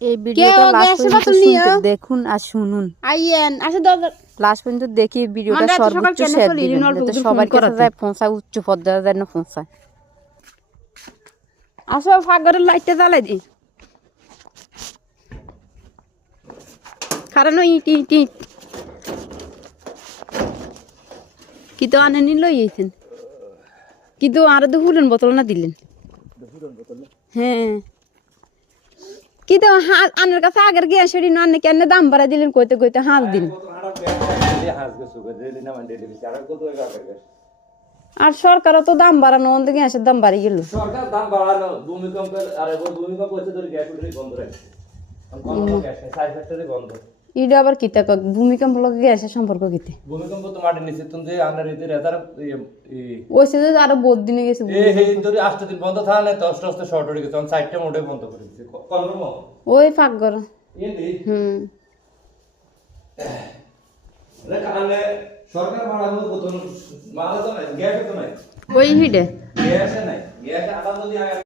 এই ভিডিওটা লাস্ট পর্যন্ত দেখুন আর শুনুন। আইয়েন আসে দরজা লাস্ট পর্যন্ত দেখি ভিডিওটা সর্বোচ্চ শেয়ার দিবেন যাতে সবার কাছে যায় পৌঁছায়, উচ্চ পর্যায়ে যেন পৌঁছায়। আসো ফাগরের লাইটটা জ্বালাই দি কারণ ইট ইট ইট কি তো আনে নিল ইয়েছেন কিন্তু আর তো ফুলেন বোতল না দিলেন হ্যাঁ কিন্তু আনের কাছে আগের গ্যাস সেটি না আনে কেন দাম বাড়াই দিলেন কইতে কইতে হাঁস দিন আর সরকারও তো দাম বাড়ানো অন্য গ্যাসের দাম বাড়িয়ে গেল সরকার দাম বাড়ানো ভূমিকম্পের আর ভূমিকম্প হচ্ছে তোর গ্যাস উঠে বন্ধ রাখছে কোন গ্যাস সাইড ফ্যাক্টরি বন্ধ এটা আবার কিতা ভূমিকম্প লগে গ্যাসের সম্পর্ক কিতে ভূমিকম্প তো মাটির নিচে তুমি আনার ইতে রেতার ওইসে যে আরো বহুত দিনে গেছে এই তোর 8 দিন বন্ধ থাকলে 10 শর্ট হয়ে গেছে তখন সাইডটা মোটে বন্ধ করে দিছে কনফার্ম ওই ফাগর কারণে সরকার বাড়ানো বোতল মারা তো নাই গ্যাস তো নাই ওই হিডে গ্যাস নাই গ্যাস আদান যদি